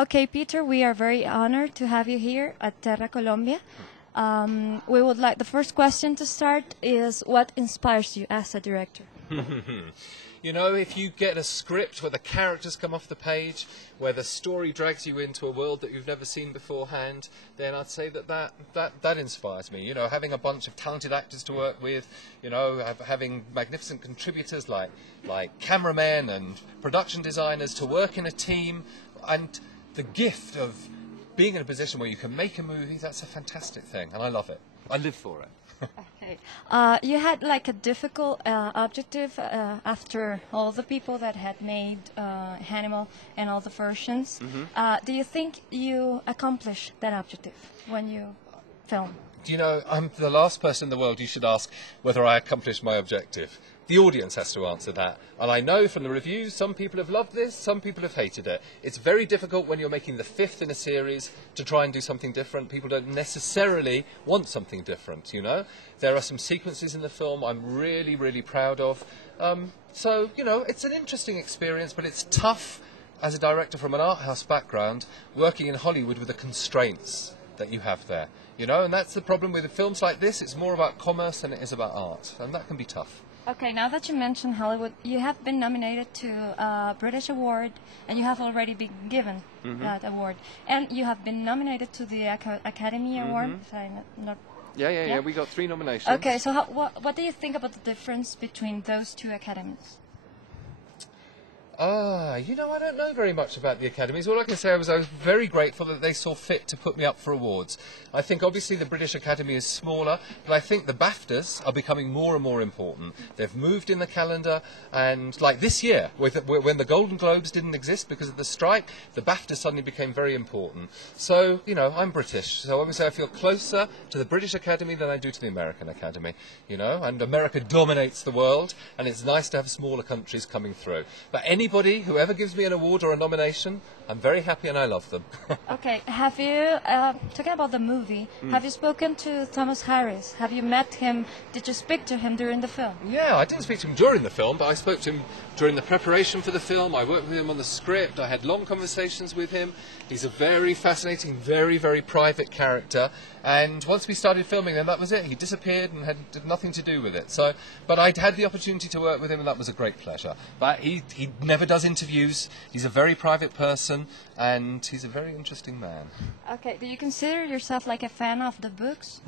Okay, Peter, we are very honored to have you here at Terra Colombia. We would like the first question to start is what inspires you as a director? You know, if you get a script where the characters come off the page, where the story drags you into a world that you've never seen beforehand, then I'd say that inspires me. You know, having a bunch of talented actors to work with, you know, having magnificent contributors like cameramen and production designers to work in a team, and the gift of being in a position where you can make a movie, that's a fantastic thing, and I love it. I live for it. Okay. You had like a difficult objective after all the people that had made Hannibal and all the versions. Do you think you accomplished that objective when you film? You know, I'm the last person in the world you should ask whether I accomplished my objective. The audience has to answer that. And I know from the reviews, some people have loved this, some people have hated it. It's very difficult when you're making the 5th in a series to try and do something different. People don't necessarily want something different, you know. There are some sequences in the film I'm really, really proud of. So, you know, it's an interesting experience, but it's tough as a director from an art house background, working in Hollywood with the constraints that you have there, you know. And that's the problem with films like this. It's more about commerce than it is about art, and that can be tough. Okay, now that you mentioned Hollywood, you have been nominated to a British award, and you have already been given that award. And you have been nominated to the Academy Award, if I'm not... Yeah, we got 3 nominations. Okay, so what do you think about the difference between those 2 academies? You know, I don't know very much about the academies. All I can say was I was very grateful that they saw fit to put me up for awards. I think obviously the British Academy is smaller, but I think the BAFTAs are becoming more and more important. They've moved in the calendar, and like this year, when the Golden Globes didn't exist because of the strike, the BAFTAs suddenly became very important. So, you know, I'm British, so obviously I feel closer to the British Academy than I do to the American Academy, you know, and America dominates the world, and it's nice to have smaller countries coming through. But whoever gives me an award or a nomination, I'm very happy and I love them. Okay, have you, talking about the movie, have you spoken to Thomas Harris? Have you met him? Did you speak to him during the film? Yeah, I didn't speak to him during the film, but I spoke to him during the preparation for the film. I worked with him on the script. I had long conversations with him. He's a very fascinating, very, very private character. And once we started filming, then that was it. He disappeared and had nothing to do with it. So, but I'd had the opportunity to work with him, and that was a great pleasure. But he never does interviews. He's a very private person, and he's a very interesting man. Okay, do you consider yourself like a fan of the books?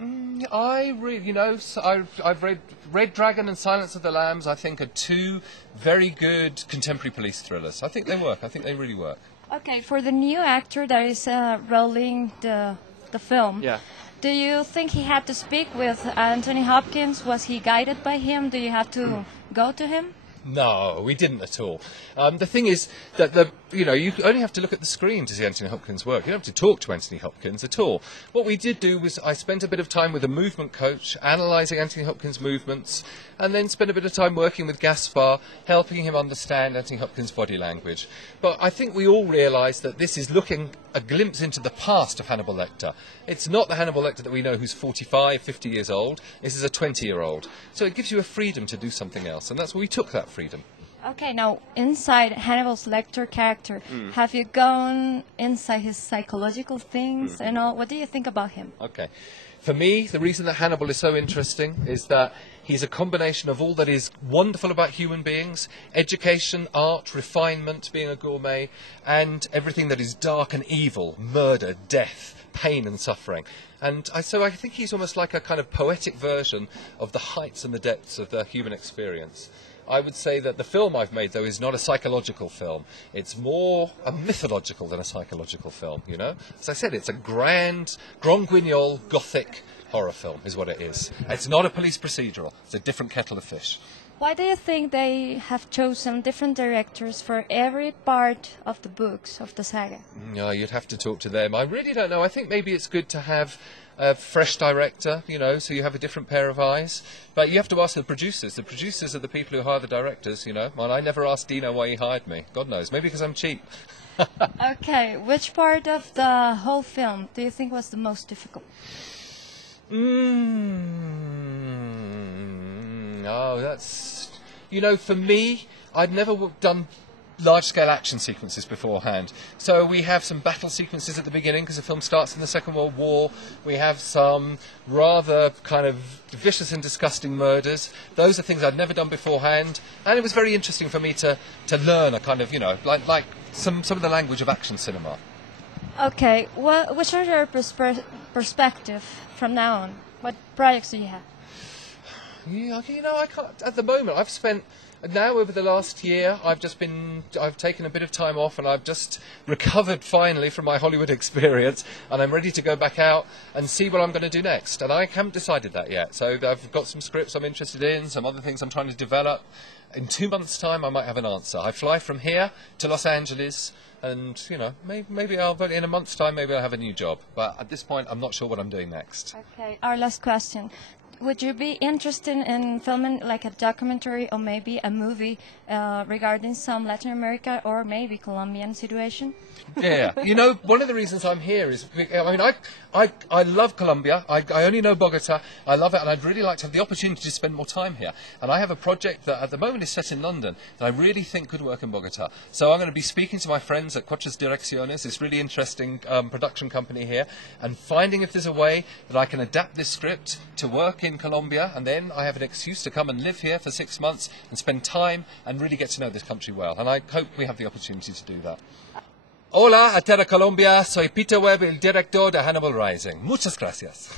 I really, you know, I've read Red Dragon and Silence of the Lambs. I think are 2 very good contemporary police thrillers. I think they work. I think they really work. Okay, for the new actor that is rolling the film, do you think he had to speak with Anthony Hopkins? Was he guided by him? Do you have to go to him? No, we didn't at all. The thing is that you only have to look at the screen to see Anthony Hopkins work. You don't have to talk to Anthony Hopkins at all. What we did do was I spent a bit of time with a movement coach, analysing Anthony Hopkins' movements, and then spent a bit of time working with Gaspar, helping him understand Anthony Hopkins' body language. But I think we all realise that this is looking a glimpse into the past of Hannibal Lecter. It's not the Hannibal Lecter that we know who's 45, 50 years old. This is a 20-year-old. So it gives you a freedom to do something else, and that's where we took that freedom. Okay, now inside Hannibal's Lecter character, have you gone inside his psychological things and all? What do you think about him? Okay. For me, the reason that Hannibal is so interesting is that he's a combination of all that is wonderful about human beings: education, art, refinement, being a gourmet, and everything that is dark and evil: murder, death, pain and suffering. And so I think he's almost like a kind of poetic version of the heights and the depths of the human experience. I would say that the film I've made, though, is not a psychological film. It's more a mythological than a psychological film, you know? As I said, it's a grand, Grand Guignol, gothic horror film, is what it is. It's not a police procedural. It's a different kettle of fish. Why do you think they have chosen different directors for every part of the books, of the saga? No, you'd have to talk to them. I really don't know. I think maybe it's good to have a fresh director, you know, so you have a different pair of eyes. But you have to ask the producers. The producers are the people who hire the directors, you know. And I never asked Dino why he hired me. God knows. Maybe because I'm cheap. Okay, which part of the whole film do you think was the most difficult? Oh, that's... You know, for me, I'd never done large-scale action sequences beforehand. So we have some battle sequences at the beginning because the film starts in the Second World War. We have some rather kind of vicious and disgusting murders. Those are things I'd never done beforehand, and it was very interesting for me to learn a kind of, you know, like some of the language of action cinema. Okay, which are your perspective from now on? What projects do you have? Yeah, you know, I can't at the moment. I've spent now over the last year. I've taken a bit of time off, and I've just recovered finally from my Hollywood experience, and I'm ready to go back out and see what I'm going to do next. And I haven't decided that yet. So I've got some scripts I'm interested in, some other things I'm trying to develop. In 2 months' time, I might have an answer. I fly from here to Los Angeles, and you know, maybe in a month's time, maybe I'll have a new job. But at this point, I'm not sure what I'm doing next. Okay, our last question. Would you be interested in filming like a documentary or maybe a movie regarding some Latin America or maybe Colombian situation? Yeah, you know, one of the reasons I'm here is, I mean, I love Colombia. I only know Bogota. I love it, and I'd really like to have the opportunity to spend more time here. And I have a project that at the moment is set in London that I really think could work in Bogota. So I'm going to be speaking to my friends at Cuatro Direcciones, this really interesting production company here, and finding if there's a way that I can adapt this script to work in Colombia, and then I have an excuse to come and live here for 6 months and spend time and really get to know this country well. And I hope we have the opportunity to do that. Hola, a Terra Colombia, soy Peter Webb, el director de Hannibal Rising. Muchas gracias.